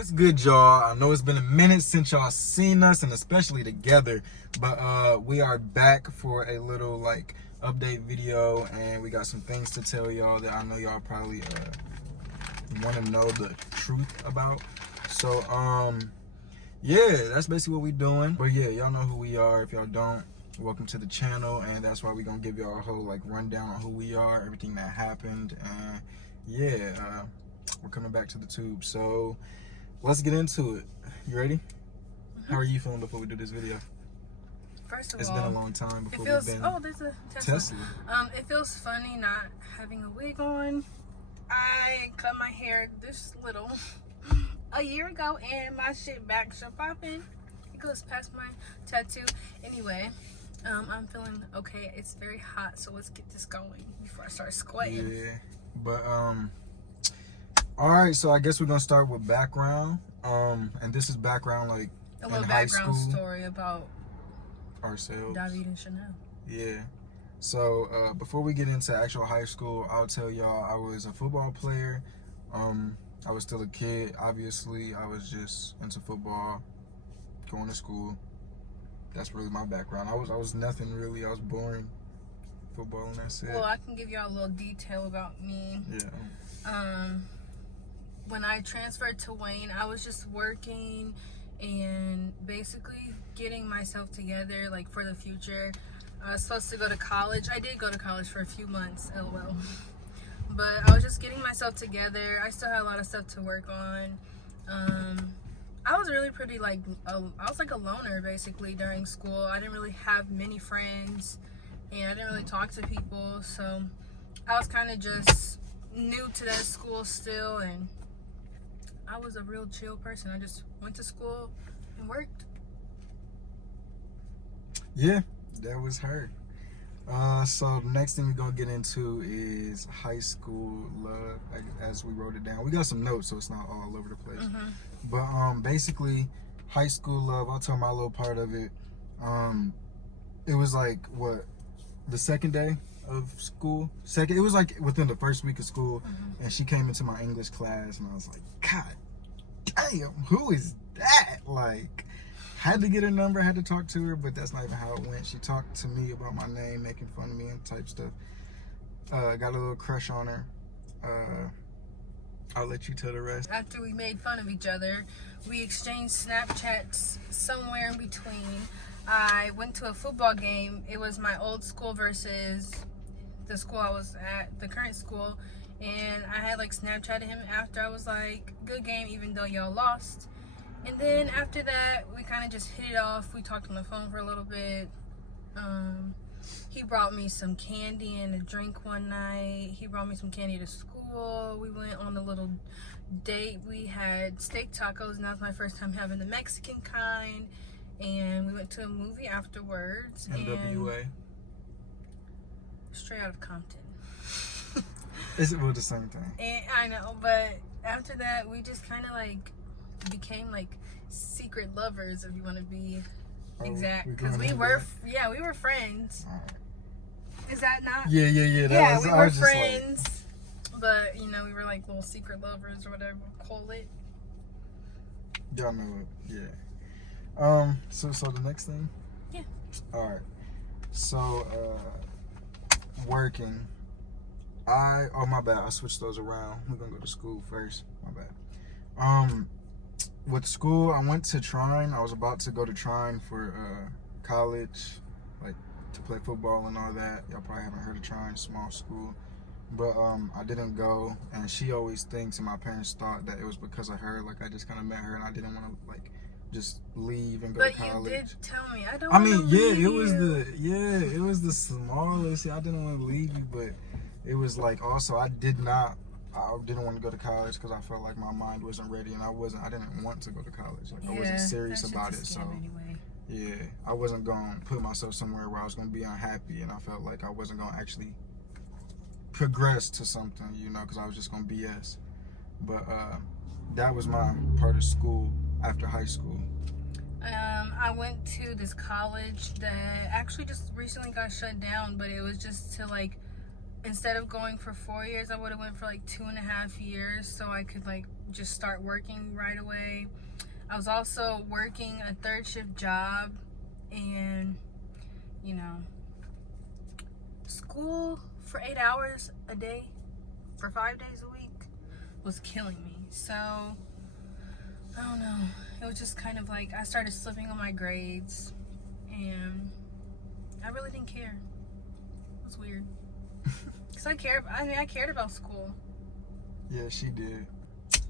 What's good, y'all? I know it's been a minute since y'all seen us, and especially together, but we are back for a little like update video, and we got some things to tell y'all that I know y'all probably want to know the truth about. So yeah, that's basically what we doing. But yeah, y'all know who we are. If y'all don't, welcome to the channel, and that's why we're gonna give y'all a whole like rundown on who we are, everything that happened, and yeah, we're coming back to the tube. So let's get into it. You ready? How are you feeling before we do this video? First of It's all, been a long time before it feels, we've been. oh, there's a Tesla. It feels funny not having a wig on. I cut my hair this little a year ago, and my shit back so popping. It goes past my tattoo. Anyway, I'm feeling okay. It's very hot, so let's get this going before I start sweating. Yeah, but all right, so I guess we're gonna start with background. And this is background like A little in high background school story about ourselves. David and Chanelle. Yeah. So before we get into actual high school, I'll tell y'all I was a football player. I was still a kid. Obviously, I was just into football, going to school. That's really my background. I was nothing really. I was boring. Football, and that's it. Well, I can give y'all a little detail about me. Yeah. When I transferred to Wayne, I was just working and basically getting myself together, like, for the future. I was supposed to go to college. I did go to college for a few months, LOL. But I was just getting myself together. I still had a lot of stuff to work on. I was really pretty, like, I was like a loner, basically, during school. I didn't really have many friends, and I didn't really talk to people. So I was kind of just new to that school still, and I was a real chill person. I just went to school and worked. Yeah, that was her. So the next thing we're gonna get into is high school love, as we wrote it down. We got some notes, so it's not all over the place. But basically, high school love. I'll tell my little part of it. It was like what, the second day of school. It was like within the first week of school, and she came into my English class, and I was like, God damn, who is that? Like, had to get her number, had to talk to her, but that's not even how it went. She talked to me about my name, making fun of me and type stuff. Got a little crush on her. I'll let you tell the rest. After we made fun of each other, we exchanged Snapchats somewhere in between. I went to a football game. It was my old school versus the school I was at, the current school. And I had like Snapchatted him after. I was like, good game, even though y'all lost. And then after that, we kind of just hit it off. We talked on the phone for a little bit. He brought me some candy and a drink one night. He brought me some candy to school. We went on a little date. We had steak tacos, and that was my first time having the Mexican kind. And we went to a movie afterwards. NWA. Straight out of Compton. It's well the same thing. And I know, but after that, we just kind of like became like secret lovers, if you want to be exact, because we were friends. Is that not? Yeah. We were friends, like, but you know, we were like little secret lovers or whatever you call it. Y'all know it. Yeah. So the next thing. Yeah. All right. So working. Oh my bad, I switched those around. We're gonna go to school first. My bad. With school, I went to Trine. I was about to go to Trine for college, like to play football and all that. Y'all probably haven't heard of Trine, small school. But I didn't go, and she always thinks, and my parents thought that it was because of her. Like, I just kind of met her, and I didn't want to like just leave and go to college. But you did tell me. I mean, yeah, it was the smallest. I didn't want to leave you, but it was like also I didn't want to go to college because I felt like my mind wasn't ready, and I didn't want to go to college. Like, I wasn't serious about it. So anyway. Yeah, I wasn't going to put myself somewhere where I was going to be unhappy, and I felt like I wasn't going to actually progress to something, you know, because I was just going to BS. But that was my part of school after high school. I went to this college that actually just recently got shut down, but it was just to like instead of going for 4 years, I would have went for like 2.5 years so I could like just start working right away. I was also working a third shift job, and you know, school for 8 hours a day for 5 days a week was killing me. So I don't know, it was just kind of like I started slipping on my grades, and I really didn't care. It was weird. Because I cared about school. Yeah, she did.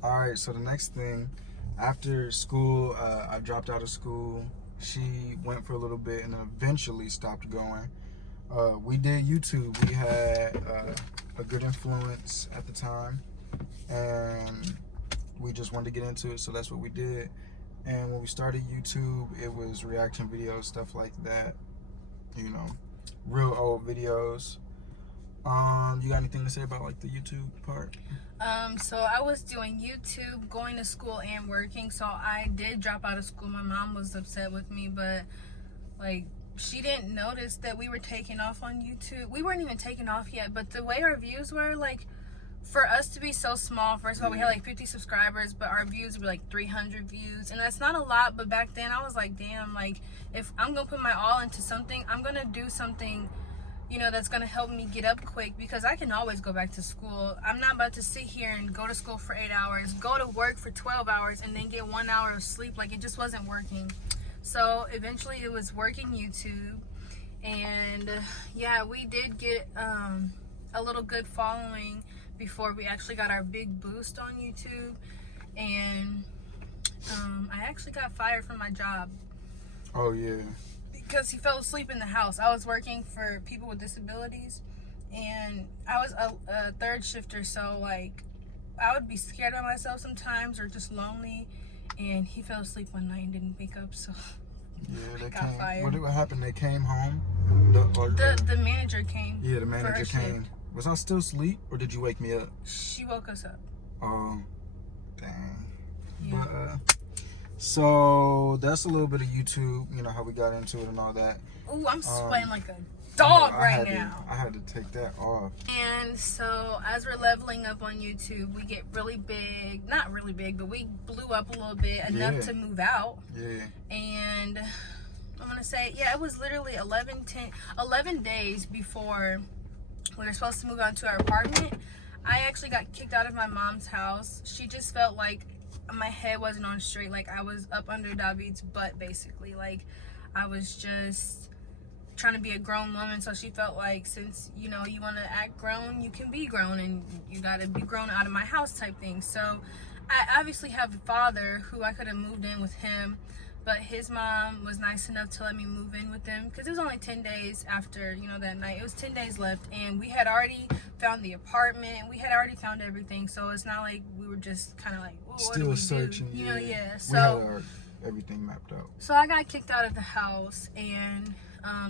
All right, so the next thing, after school, I dropped out of school. She went for a little bit and eventually stopped going. We did YouTube. We had a good influence at the time, and we just wanted to get into it, so that's what we did. And when we started YouTube, it was reaction videos, stuff like that, you know, real old videos. You got anything to say about like the YouTube part? So I was doing YouTube, going to school and working. So I did drop out of school. My mom was upset with me, but like she didn't notice that we were taking off on YouTube. We weren't even taking off yet, but the way our views were, like, for us to be so small, first of all, we had like 50 subscribers, but our views were like 300 views, and that's not a lot. But back then I was like, damn, like if I'm gonna put my all into something, I'm gonna do something, you know, that's gonna help me get up quick, because I can always go back to school. I'm not about to sit here and go to school for 8 hours, go to work for 12 hours, and then get 1 hour of sleep. Like, it just wasn't working. So eventually it was working YouTube, and yeah, we did get a little good following before we actually got our big boost on YouTube. And I actually got fired from my job. Oh yeah. Because he fell asleep in the house. I was working for people with disabilities, and I was a third shifter, so like I would be scared by myself sometimes, or just lonely, and he fell asleep one night and didn't wake up, so Yeah, they got fired. What happened? They came home. The manager came. Yeah, the manager came. Shift. Was I still asleep, or did you wake me up? She woke us up. Oh, dang. Yeah. But so that's a little bit of YouTube. You know how we got into it and all that. Ooh, I'm sweating like a dog right I now. had to take that off. And so as we're leveling up on YouTube, we get really big. Not really big, but we blew up a little bit, enough to move out. Yeah. And I'm gonna say, yeah, it was literally 11 days before we were supposed to move on to our apartment. I actually got kicked out of my mom's house. She just felt like my head wasn't on straight, like I was up under David's butt, basically. Like I was just trying to be a grown woman, so she felt like, since, you know, you want to act grown, you can be grown, and you got to be grown out of my house type thing. So I obviously have a father who I could have moved in with him, but his mom was nice enough to let me move in with them, because it was only 10 days after, you know, that night. It was 10 days left, and we had already found the apartment. We had already found everything, so it's not like we were just kind of like, well, what do we searching, do? You know, yeah. We So had everything mapped out. So I got kicked out of the house, and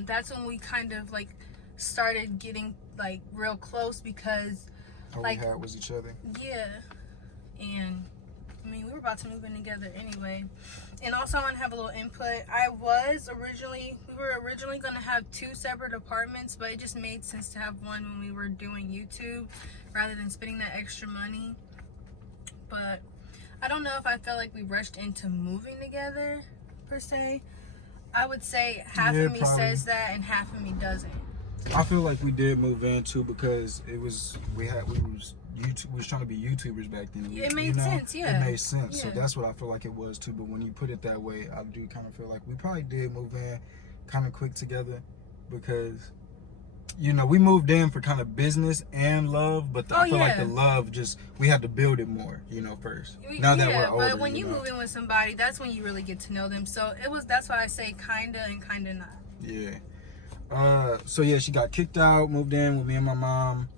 that's when we kind of like started getting like real close, because all like we had was each other. Yeah. And I mean, we were about to move in together anyway. And also, I want to have a little input. We were originally going to have 2 separate apartments, but it just made sense to have one when we were doing YouTube rather than spending that extra money. But I don't know if I felt like we rushed into moving together per se. I would say half of me probably says that and half of me doesn't. I feel like we did move in too, because we was trying to be YouTubers back then. It made sense, yeah. It made sense. Yeah. So that's what I feel like it was too. But when you put it that way, I do kind of feel like we probably did move in kind of quick together, because, you know, we moved in for kind of business and love, but I feel like the love, just, we had to build it more, you know, first. Now that we're older, but when you move in with somebody, that's when you really get to know them. So that's why I say kinda and kinda not. Yeah. So yeah, she got kicked out, moved in with me and my mom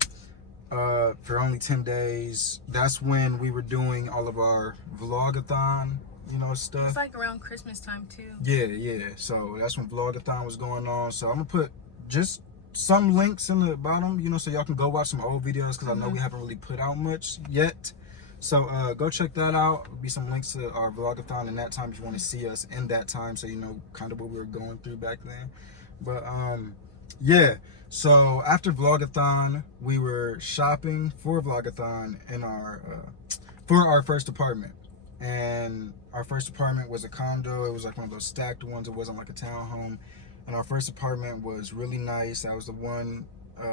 for only 10 days. That's when we were doing all of our vlogathon, you know, stuff. It was like around Christmas time too. Yeah. So that's when vlogathon was going on. So I'm gonna put just some links in the bottom, you know, so y'all can go watch some old videos, because I know we haven't really put out much yet. So go check that out. There'll be some links to our vlogathon in that time if you want to see us in that time, so you know kind of what we were going through back then. But Yeah. So after Vlogathon, we were shopping for Vlogathon in our for our first apartment, and our first apartment was a condo. It was like one of those stacked ones. It wasn't like a townhome, and our first apartment was really nice. That was the one. I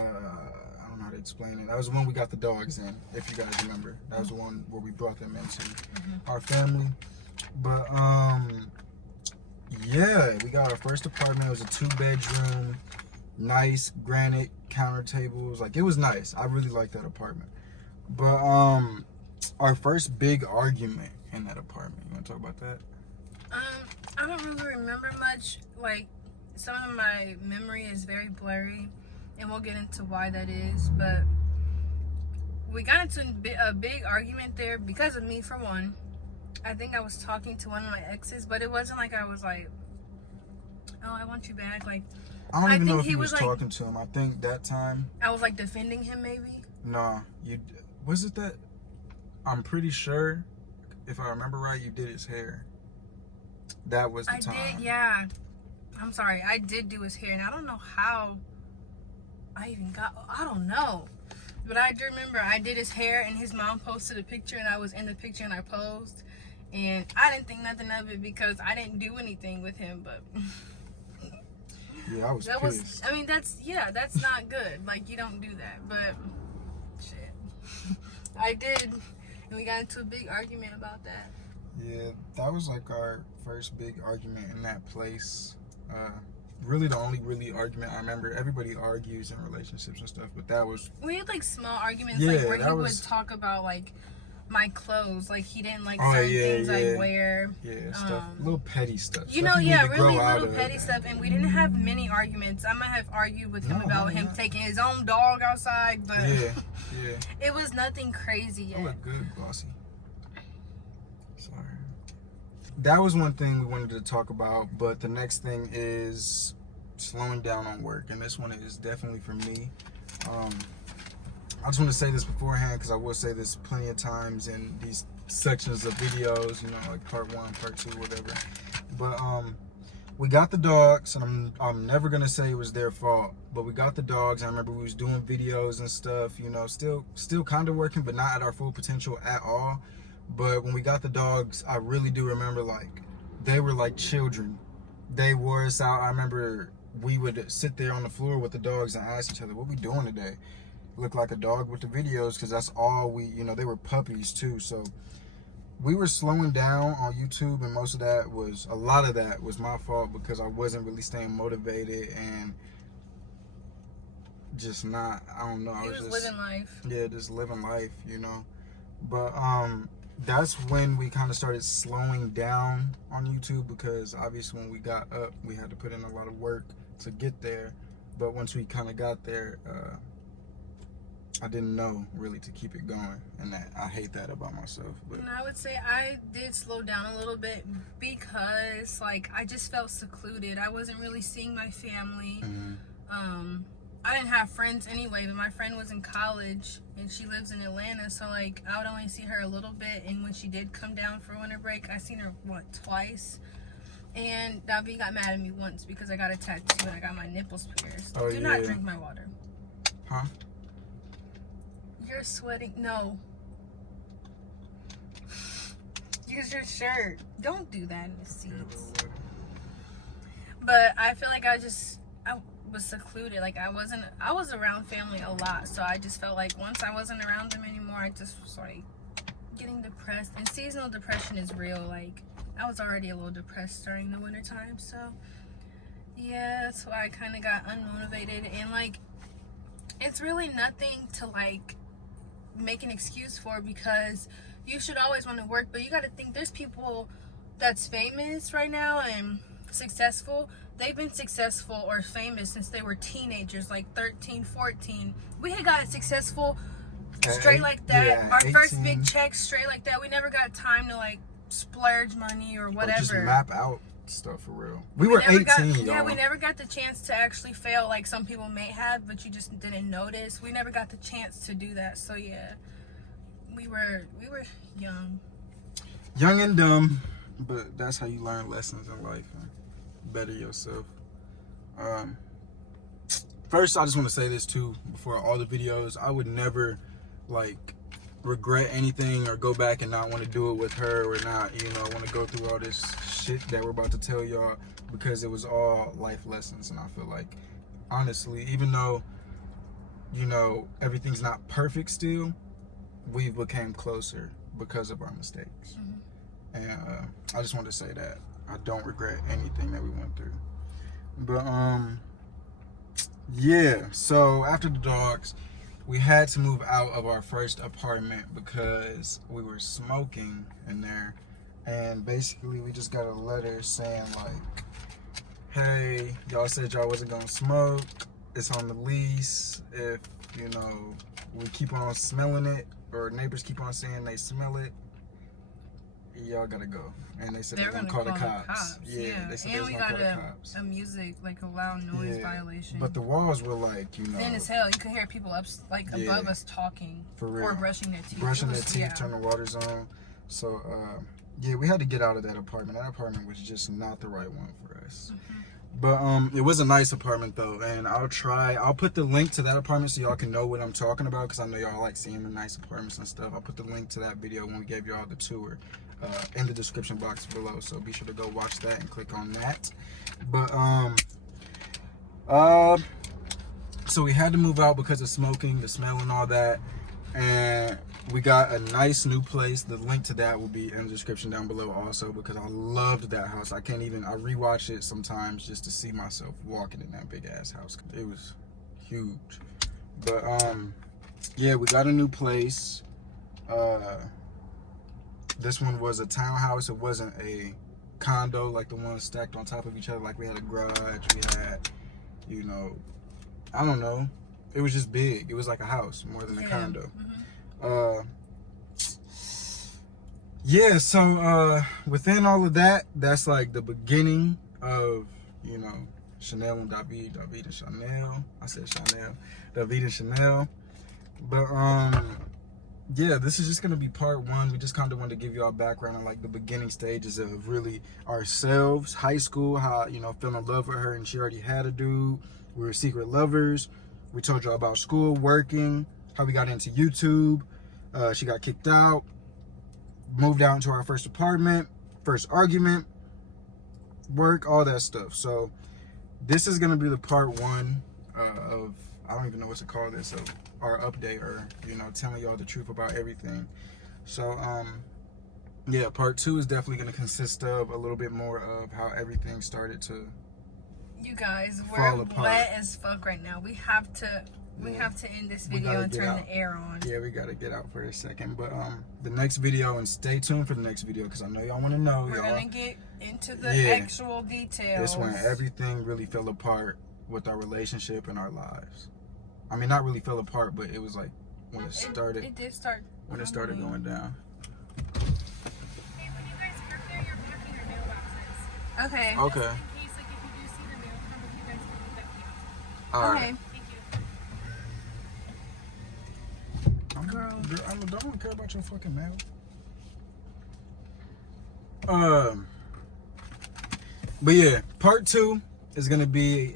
don't know how to explain it. That was the one we got the dogs in, if you guys remember. That was the one where we brought them into our family. But yeah, we got our first apartment. It was a 2-bedroom, nice granite counter tables. Like, it was nice. I really liked that apartment. But our first big argument in that apartment. You want to talk about that? I don't really remember much. Like, some of my memory is very blurry, and we'll get into why that is. But we got into a big argument there because of me, for one. I think I was talking to one of my exes, but it wasn't like I was like, "Oh, I want you back." Like, I don't even know if he you was was, like, talking to him. I think that time. I was like defending him, maybe. Nah, you was it that? I'm pretty sure, if I remember right, you did his hair. That was the time. I did, yeah. I'm sorry, I did do his hair, and I don't know how I even got. I don't know, but I do remember I did his hair, and his mom posted a picture, and I was in the picture, and I posed, and I didn't think nothing of it because I didn't do anything with him, but. Yeah, I was that pissed. I mean, that's not good. Like, you don't do that, but shit. I did, and we got into a big argument about that. Yeah, that was like our first big argument in that place. Really the only really argument I remember. Everybody argues in relationships and stuff, but that was... We had like small arguments, Yeah, like where he that would was... talk about like my clothes, like he didn't like Oh, certain yeah, things I yeah. wear. Yeah, stuff, little petty stuff. You Stuff know, need yeah, to really grow out little of. petty stuff, and we didn't have many arguments. I might have argued with him No, about him taking his own dog outside, but Yeah, it was nothing crazy I yet. look good, Glossy. Sorry. That was one thing we wanted to talk about, but the next thing is slowing down on work, and this one is definitely for me. I just want to say this beforehand because I will say this plenty of times in these sections of videos, you know, like part 1, part 2, whatever. But we got the dogs, and I'm never gonna say it was their fault, but we got the dogs. I remember we was doing videos and stuff, you know, still kind of working, but not at our full potential at all. But when we got the dogs, I really do remember, like, they were like children. They wore us out. I remember we would sit there on the floor with the dogs and ask each other, what we doing today? Look like a dog with the videos, because that's all we, you know, they were puppies too. So we were slowing down on YouTube, and a lot of that was my fault because I wasn't really staying motivated and just not, I don't know. I was just living life. Yeah, just living life, you know. But that's when we kind of started slowing down on YouTube, because obviously when we got up, we had to put in a lot of work to get there. But once we kind of got there, I didn't know really to keep it going, and that I hate that about myself. But And I would say I did slow down a little bit because, like, I just felt secluded. I wasn't really seeing my family. I didn't have friends anyway, but my friend was in college, and she lives in Atlanta, so, like, I would only see her a little bit, and when she did come down for winter break, I seen her, twice? And Davi got mad at me once because I got a tattoo and I got my nipples pierced. Oh, Do not drink my water. Huh? You're sweating. No. Use your shirt. Don't do that in the seats. But I feel like I was secluded. Like, I was around family a lot, so I just felt like once I wasn't around them anymore, I just was like getting depressed. And seasonal depression is real. Like, I was already a little depressed during the winter time, so yeah, that's why I kind of got unmotivated. And, like, it's really nothing to, like, make an excuse for, because you should always want to work, but you got to think there's people that's famous right now and successful. They've been successful or famous since they were teenagers, like 13, 14. We had got successful straight like that. Yeah, our 18. First big check straight like that. We never got time to, like, splurge money or whatever. Or just map out stuff for real. We were 18, yeah, we never got the chance to actually fail like some people may have, but you just didn't notice. We never got the chance to do that. So yeah, we were young and dumb, but that's how you learn lessons in life and better yourself. first, I just want to say this too before all the videos. I would never like regret anything or go back and not want to do it with her or not, you know, want to go through all this shit that we're about to tell y'all, because it was all life lessons. And I feel like, honestly, even though, you know, everything's not perfect still, we became closer because of our mistakes. And I just want to say that I don't regret anything that we went through. But yeah, so after the dogs, we had to move out of our first apartment because we were smoking in there. And basically we just got a letter saying like, hey, y'all said y'all wasn't gonna smoke, it's on the lease. If, you know, we keep on smelling it, or neighbors keep on saying they smell it, y'all gotta go. And they said they're gonna call the cops. Yeah, they said they was gonna call the cops. A music, like a loud noise violation. But the walls were like, you know, thin as hell. You could hear people up, like above us talking. For real. Or brushing their teeth. Brushing their teeth, turn the waters on. So, yeah, we had to get out of that apartment. That apartment was just not the right one for us. But it was a nice apartment though, and I'll put the link to that apartment so y'all can know what I'm talking about, because I know y'all like seeing the nice apartments and stuff. I'll put the link to that video when we gave y'all the tour in the description box below, so be sure to go watch that and click on that. But so we had to move out because of smoking, the smell and all that, and we got a nice new place. The link to that will be in the description down below also, because I loved that house. I rewatch it sometimes just to see myself walking in that big ass house. It was huge. But yeah, we got a new place. This one was a townhouse. It wasn't a condo like the ones stacked on top of each other. Like we had a garage, we had, you know, I don't know. It was just big. It was like a house more than a condo. Yeah, so within all of that, that's like the beginning of, you know, Chanelle and David and Chanelle. I said Chanelle, David and Chanelle. But yeah, this is just gonna be part one. We just kind of wanted to give y'all background on like the beginning stages of really ourselves, high school, how, you know, fell in love with her and she already had a dude. We were secret lovers. We told y'all about school, working, how we got into YouTube. She got kicked out, moved out into our first apartment, first argument, work, all that stuff. So this is gonna be the part one of, I don't even know what to call this, of our update, or, you know, telling y'all the truth about everything. So yeah, part two is definitely gonna consist of a little bit more of how everything started to, you guys, we're wet as fuck right now. We have to end this video and turn the air on. Yeah, we gotta get out for a second. But the next video, and stay tuned for the next video, because I know y'all want to know. We're gonna get into the actual details. This when everything really fell apart with our relationship and our lives. I mean, not really fell apart, but it was like when it started. It did start. When it started going down. Hey, when you guys park there, you're parking your mailboxes. Okay. Okay. All right. Girl, I don't want to care about your fucking mail. But yeah, part two is gonna be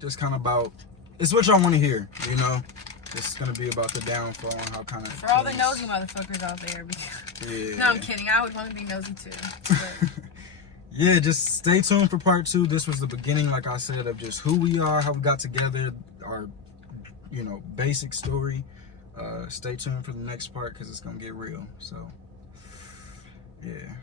just kind of about, it's what y'all want to hear, you know. It's gonna be about the downfall and how kind of, for all the nosy motherfuckers out there. Yeah. No, I'm kidding. I would want to be nosy too. But. Yeah, just stay tuned for part two. This was the beginning, like I said, of just who we are, how we got together, our, you know, basic story. Stay tuned for the next part, because it's gonna get real. So yeah.